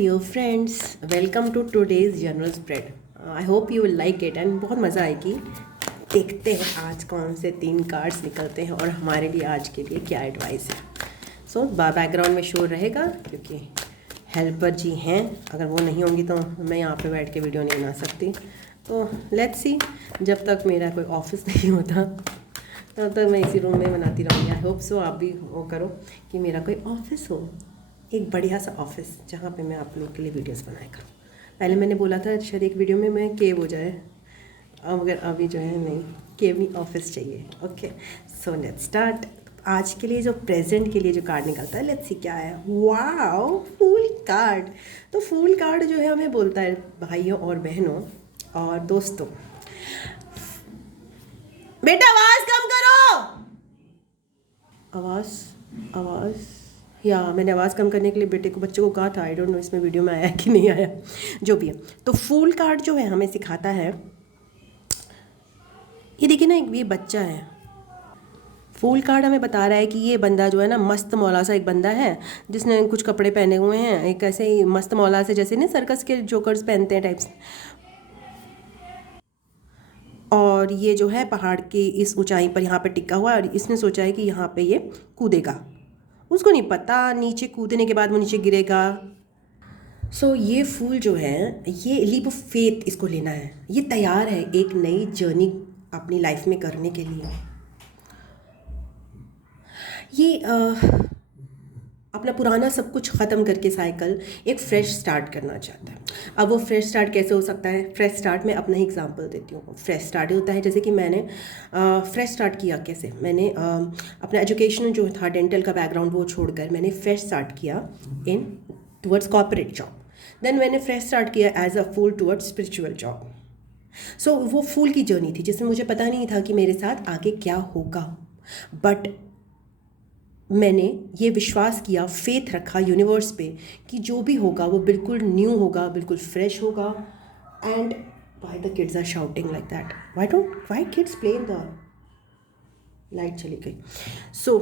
dear friends, welcome to today's general spread. I hope you will like it and बहुत मज़ा आएगी। देखते हैं आज कौन से 3 कार्ड्स निकलते हैं और हमारे लिए आज के लिए क्या एडवाइस है। सो बैकग्राउंड में शोर रहेगा क्योंकि हेल्पर जी हैं, अगर वो नहीं होंगी तो मैं यहाँ पे बैठ के वीडियो नहीं बना सकती। तो लेट्स सी, जब तक मेरा कोई ऑफिस नहीं होता तब तक मैं इसी रूम में बनाती रहूँगी। आई होप सो आप भी वो करो कि मेरा कोई ऑफिस हो, एक बढ़िया सा ऑफिस जहाँ पे मैं आप लोग के लिए वीडियोस बनाया करूँ। पहले मैंने बोला था शायद एक वीडियो में मैं केव हो जाए, अब अगर अभी जो है नहीं, केवी ऑफिस चाहिए। Okay, so let's start. आज के लिए जो प्रेजेंट के लिए जो कार्ड निकलता है, लेट्स सी क्या है। वाओ, फूल कार्ड। तो फूल कार्ड जो है हमें बोलता है भाइयों और बहनों और दोस्तों, बेटा आवाज़ कम करो। आवाज़ या मैंने आवाज़ कम करने के लिए बच्चों को कहा था। आई डोंट नो इसमें वीडियो में आया कि नहीं आया, जो भी है। तो फूल कार्ड जो है हमें सिखाता है, ये देखिए ना, ये बच्चा है। फूल कार्ड हमें बता रहा है कि ये बंदा जो है ना, मस्त मौला सा एक बंदा है जिसने कुछ कपड़े पहने हुए हैं, एक ऐसे ही मस्त मौला से, जैसे ना सर्कस के जोकर्स पहनते हैं टाइप्स। और ये जो है पहाड़ की इस ऊंचाई पर यहाँ पे टिका हुआ है और इसने सोचा है कि यहाँ पे ये कूदेगा। उसको नहीं पता नीचे कूदने के बाद वो नीचे गिरेगा। सो ये फूल जो है, ये लीप ऑफ फेथ इसको लेना है। ये तैयार है एक नई जर्नी अपनी लाइफ में करने के लिए। ये अपना पुराना सब कुछ ख़त्म करके साइकिल एक फ़्रेश स्टार्ट करना चाहता है। अब वो फ्रेश स्टार्ट कैसे हो सकता है? फ्रेश स्टार्ट में अपना ही एग्जांपल देती हूँ। फ्रेश स्टार्ट होता है जैसे कि मैंने फ्रेश स्टार्ट किया कैसे, मैंने अपना एजुकेशन जो था डेंटल का बैकग्राउंड वो छोड़कर मैंने फ्रेश स्टार्ट किया in towards corporate job. Then मैंने फ्रेश स्टार्ट किया as a fool towards spiritual job. So वो फूल की जर्नी थी जिसमें मुझे पता नहीं था कि मेरे साथ आगे क्या होगा, बट मैंने ये विश्वास किया, फेथ रखा यूनिवर्स पे कि जो भी होगा वो बिल्कुल न्यू होगा, बिल्कुल फ्रेश होगा। And why the kids are shouting like that? Why kids play in the light चली गई। सो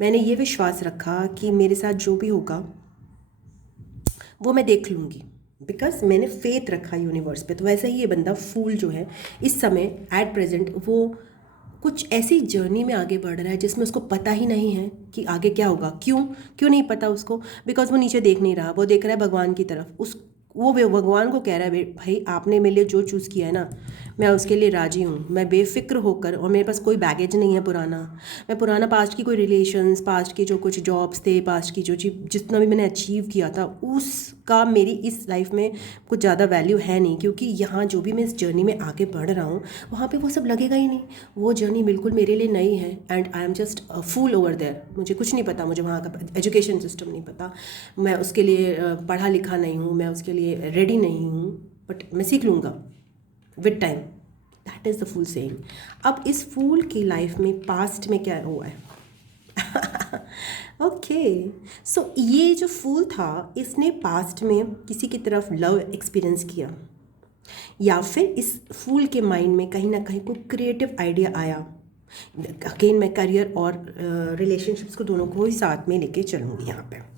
मैंने ये विश्वास रखा कि मेरे साथ जो भी होगा वो मैं देख लूँगी, बिकॉज मैंने फेथ रखा यूनिवर्स पे। तो वैसे ही ये बंदा फूल जो है इस समय एट प्रेजेंट वो कुछ ऐसी जर्नी में आगे बढ़ रहा है जिसमें उसको पता ही नहीं है कि आगे क्या होगा। क्यों नहीं पता उसको? बिकॉज वो नीचे देख नहीं रहा, वो देख रहा है भगवान की तरफ। वो भगवान को कह रहा है, भाई आपने मेरे लिए जो चूज़ किया है ना, मैं उसके लिए राजी हूँ। मैं बेफिक्र होकर, और मेरे पास कोई बैगेज नहीं है पुराना। मैं पुराना पास्ट की कोई रिलेशंस, पास्ट के जो कुछ जॉब्स थे, पास्ट की जो जितना भी मैंने अचीव किया था, उसका मेरी इस लाइफ में कुछ ज़्यादा वैल्यू है नहीं। क्योंकि यहाँ जो भी मैं इस जर्नी में आगे बढ़ रहा हूँ वहाँ पे वो सब लगेगा ही नहीं। वो जर्नी बिल्कुल मेरे लिए नई है and I am just fool over there. मुझे कुछ नहीं पता, मुझे वहाँ का एजुकेशन सिस्टम नहीं पता, मैं उसके लिए पढ़ा लिखा नहीं हूँ, मैं उसके लिए रेडी नहीं हूँ, बट मैं सीख लूँगा with time. That is the fool saying. अब इस फूल की लाइफ में पास्ट में क्या हुआ है? ओके, सो ये जो फूल था इसने पास्ट में किसी की तरफ लव एक्सपीरियंस किया, या फिर इस फूल के माइंड में कहीं ना कहीं कोई क्रिएटिव आइडिया आया। अगेन मैं करियर और रिलेशनशिप्स को दोनों को ही साथ में लेके चलूँगी यहाँ पे।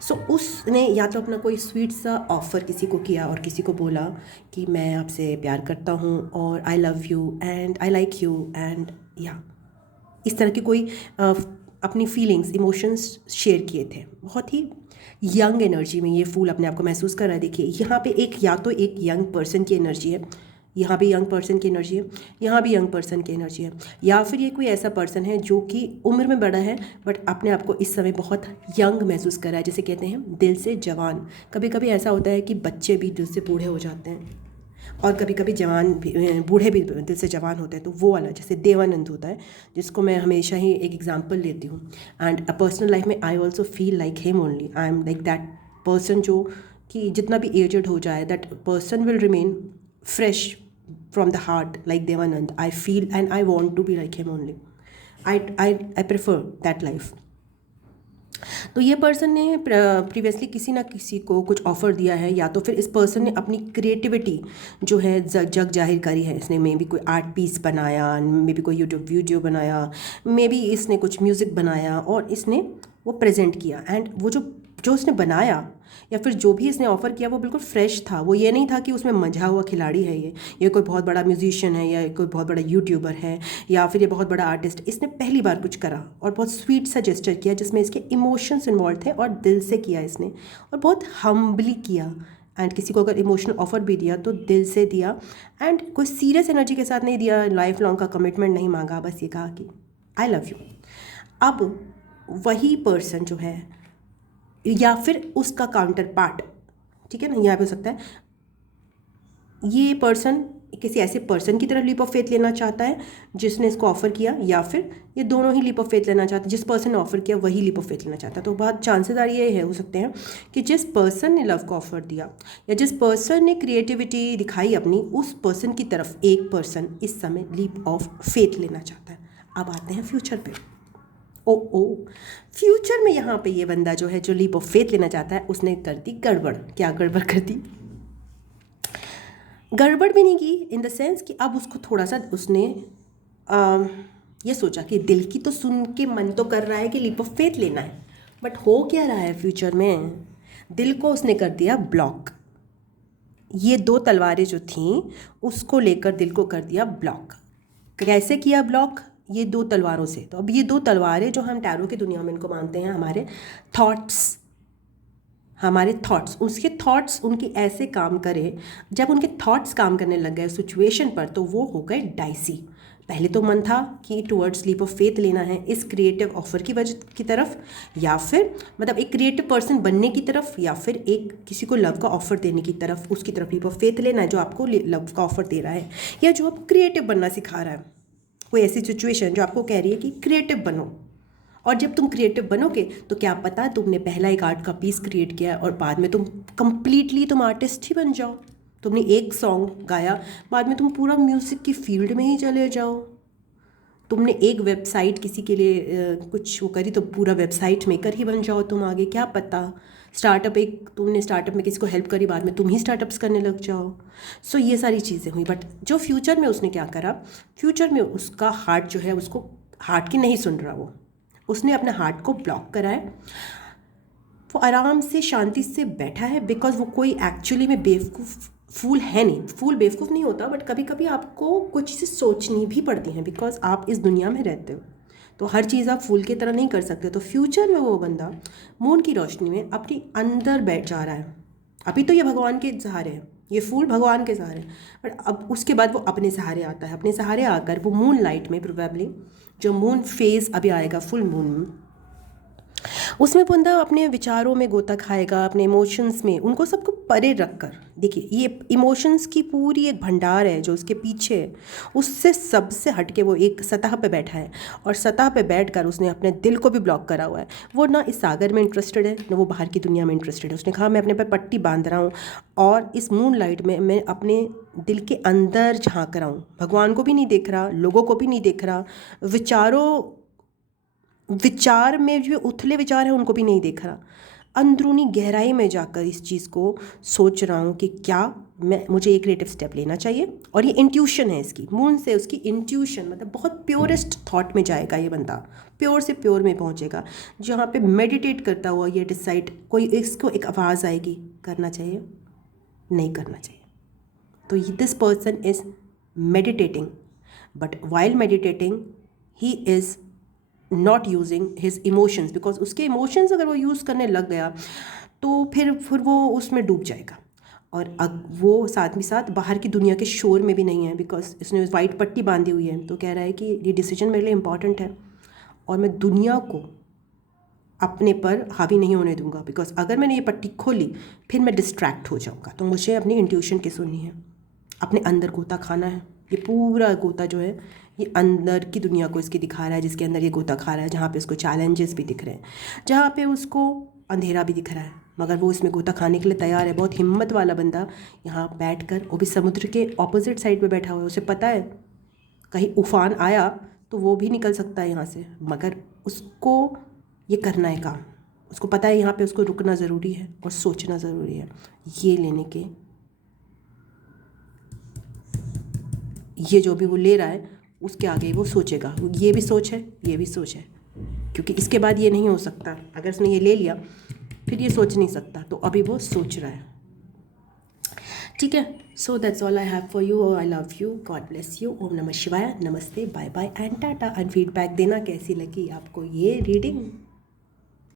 सो उसने या तो अपना कोई स्वीट सा ऑफ़र किसी को किया और किसी को बोला कि मैं आपसे प्यार करता हूँ और आई love you and I like you and या इस तरह की कोई अपनी फीलिंग्स, इमोशंस शेयर किए थे। बहुत ही यंग एनर्जी में ये फूल अपने आप को महसूस कर रहा है। देखिए यहाँ पे या तो एक यंग पर्सन की एनर्जी है, यहाँ भी यंग पर्सन की एनर्जी है, यहाँ भी यंग पर्सन की एनर्जी है, या फिर ये कोई ऐसा पर्सन है जो कि उम्र में बड़ा है बट अपने आप को इस समय बहुत यंग महसूस कर रहा है, जिसे कहते हैं दिल से जवान। कभी कभी ऐसा होता है कि बच्चे भी दिल से बूढ़े हो जाते हैं और कभी कभी जवान भी, बूढ़े भी दिल से जवान होते हैं। तो वो वाला जैसे देवानंद होता है, जिसको मैं हमेशा ही एक एग्जांपल लेती हूँ। एंड अ पर्सनल लाइफ में I also feel like him only. I am like that person जो कि जितना भी एजड हो जाए, that person will remain fresh from the heart like Devanand. I feel and I want to be like him only. I prefer that life. तो ये person ने previously किसी ना किसी को कुछ ऑफ़र दिया है, या तो फिर इस पर्सन ने अपनी क्रिएटिविटी जो है जग जाहिर करी है। इसने मे बी कोई आर्ट पीस बनाया, मे बी कोई यूट्यूब वीडियो बनाया, मे बी इसने कुछ म्यूज़िक बनाया और इसने वो प्रेजेंट किया। एंड वो जो जो उसने बनाया या फिर जो भी इसने ऑफ़र किया वो बिल्कुल फ्रेश था। वो ये नहीं था कि उसमें मंझा हुआ खिलाड़ी है ये कोई बहुत बड़ा म्यूजिशियन है या कोई बहुत बड़ा यूट्यूबर है या फिर ये बहुत बड़ा आर्टिस्ट। इसने पहली बार कुछ करा और बहुत स्वीट सा जेस्चर किया जिसमें इसके इमोशंस इन्वॉल्व थे और दिल से किया इसने और बहुत हम्बली किया। एंड किसी को अगर इमोशनल ऑफ़र भी दिया तो दिल से दिया एंड कोई सीरियस एनर्जी के साथ नहीं दिया, लाइफ लॉन्ग का कमिटमेंट नहीं मांगा, बस ये कहा कि आई लव यू। अब वही पर्सन जो है या फिर उसका काउंटर पार्ट, ठीक है ना, यहाँ पे हो सकता है ये पर्सन किसी ऐसे पर्सन की तरफ लीप ऑफ फेथ लेना चाहता है जिसने इसको ऑफ़र किया या फिर ये दोनों ही लीप ऑफ फेथ लेना चाहते हैं, जिस पर्सन ने ऑफ़र किया वही लीप ऑफ फेथ लेना चाहता है। तो बहुत चांसेस ये है हो सकते हैं कि जिस पर्सन ने लव को ऑफ़र दिया या जिस पर्सन ने क्रिएटिविटी दिखाई अपनी, उस पर्सन की तरफ एक पर्सन इस समय लीप ऑफ फेथ लेना चाहता है। अब आते हैं फ्यूचर पे। ओ फ्यूचर में यहाँ पे ये बंदा जो है जो लीप ऑफ फेथ लेना चाहता है उसने कर दी गड़बड़। क्या गड़बड़ कर दी? गड़बड़ भी नहीं की इन द सेंस कि अब उसको थोड़ा सा उसने ये सोचा कि दिल की तो सुन के मन तो कर रहा है कि लीप ऑफ फेथ लेना है, बट हो क्या रहा है फ्यूचर में, दिल को उसने कर दिया ब्लॉक। ये दो तलवारें जो थीं उसको लेकर दिल को कर दिया ब्लॉक। कैसे किया ब्लॉक? ये दो तलवारों से। तो अब ये दो तलवारें जो हम टैरो की दुनिया में इनको मानते हैं हमारे थॉट्स, उसके थॉट्स उनके ऐसे काम करे, जब उनके थॉट्स काम करने लग गए सिचुएशन पर तो वो हो गए डाइसी। पहले तो मन था कि टुवर्ड्स लीप ऑफ फेथ लेना है इस क्रिएटिव ऑफर की वजह की तरफ, या फिर मतलब एक क्रिएटिव पर्सन बनने की तरफ, या फिर एक किसी को लव का ऑफर देने की तरफ, उसकी तरफ लीप ऑफ फेथ लेना है जो आपको लव का ऑफर दे रहा है या जो आपको क्रिएटिव बनना सिखा रहा है। कोई ऐसी सिचुएशन जो आपको कह रही है कि क्रिएटिव बनो, और जब तुम क्रिएटिव बनोगे तो क्या पता तुमने पहला एक आर्ट का पीस क्रिएट किया और बाद में तुम आर्टिस्ट ही बन जाओ। तुमने एक सॉन्ग गाया, बाद में तुम पूरा म्यूज़िक की फील्ड में ही चले जाओ। तुमने एक वेबसाइट किसी के लिए कुछ वो करी तो पूरा वेबसाइट मेकर ही बन जाओ तुम आगे, क्या पता। तुमने स्टार्टअप में किसी को हेल्प करी, बाद में तुम ही स्टार्टअप्स करने लग जाओ। सो ये सारी चीज़ें हुई। बट जो फ्यूचर में उसने क्या करा, फ्यूचर में उसका हार्ट जो है उसको हार्ट की नहीं सुन रहा, उसने अपने हार्ट को ब्लॉक करा है। वो आराम से शांति से बैठा है बिकॉज वो कोई एक्चुअली में फूल है नहीं। फूल बेवकूफ़ नहीं होता, बट कभी कभी आपको कुछ चीज़ें सोचनी भी पड़ती हैं बिकॉज आप इस दुनिया में रहते हो, तो हर चीज़ आप फूल की तरह नहीं कर सकते। तो फ्यूचर में वो बंदा मून की रोशनी में अपनी अंदर बैठ जा रहा है। अभी तो ये भगवान के सहारे है, ये फूल भगवान के सहारे, बट अब उसके बाद वो अपने सहारे आता है। अपने सहारे आकर वो मून लाइट में प्रोबेबली जो मून फेज़ अभी आएगा फुल मून में, उसमें बंदा अपने विचारों में गोता खाएगा, अपने इमोशंस में, उनको सबको परे रख कर। देखिए ये इमोशंस की पूरी एक भंडार है जो उसके पीछे है, उससे सबसे हटके वो एक सतह पे बैठा है और सतह पे बैठकर उसने अपने दिल को भी ब्लॉक करा हुआ है। वो ना इस सागर में इंटरेस्टेड है ना वो बाहर की दुनिया में इंटरेस्टेड है। उसने कहा मैं अपने पर पट्टी बांध रहा हूँ और इस मून लाइट में मैं अपने दिल के अंदर झाँक रहा हूँ। भगवान को भी नहीं देख रहा, लोगों को भी नहीं देख रहा, विचार में जो उथले विचार हैं उनको भी नहीं देख रहा, अंदरूनी गहराई में जाकर इस चीज़ को सोच रहा हूँ कि क्या मुझे एक क्रिएटिव स्टेप लेना चाहिए। और ये इंट्यूशन है इसकी, मून से उसकी इंट्यूशन, मतलब बहुत प्योरेस्ट थॉट में जाएगा ये बंदा, प्योर से प्योर में पहुँचेगा, जहाँ पे मेडिटेट करता हुआ ये डिसाइड कोई इसको एक आवाज़ आएगी, करना चाहिए नहीं करना चाहिए। तो this person is meditating, but while meditating he is not using his emotions, because उसके इमोशंस अगर वो यूज़ करने लग गया तो फिर वो उसमें डूब जाएगा। और वो साथ ही साथ बाहर की दुनिया के शोर में भी नहीं है, बिकॉज इसने वाइट पट्टी बांधी हुई है। तो कह रहा है कि ये डिसीजन मेरे लिए इम्पॉर्टेंट है और मैं दुनिया को अपने पर हावी नहीं होने दूंगा, बिकॉज अगर मैंने ये पट्टी खोली फिर मैं डिस्ट्रैक्ट हो जाऊँगा। तो मुझे अपनी इंट्यूशन की सुननी है, अपने अंदर गोता खाना है। ये पूरा गोता जो है ये अंदर की दुनिया को इसकी दिखा रहा है, जिसके अंदर ये गोता खा रहा है, जहाँ पे उसको चैलेंजेस भी दिख रहे हैं, जहाँ पे उसको अंधेरा भी दिख रहा है, मगर वो इसमें गोता खाने के लिए तैयार है। बहुत हिम्मत वाला बंदा यहाँ बैठकर, वो भी समुद्र के ऑपोजिट साइड पे बैठा हुआ है। उसे पता है कहीं उफान आया तो वो भी निकल सकता है यहाँ से, मगर उसको ये करना है काम। उसको पता है यहाँ पे उसको रुकना ज़रूरी है और सोचना ज़रूरी है। ये लेने के ये जो भी वो ले रहा है उसके आगे वो सोचेगा, ये भी सोच है, ये भी सोच है, क्योंकि इसके बाद ये नहीं हो सकता। अगर उसने ये ले लिया फिर ये सोच नहीं सकता, तो अभी वो सोच रहा है। ठीक है, so that's all I have for you. I love you, God bless you, ओम नमः शिवाय, नमस्ते, bye bye and tata. And feedback देना कैसी लगी आपको ये रीडिंग।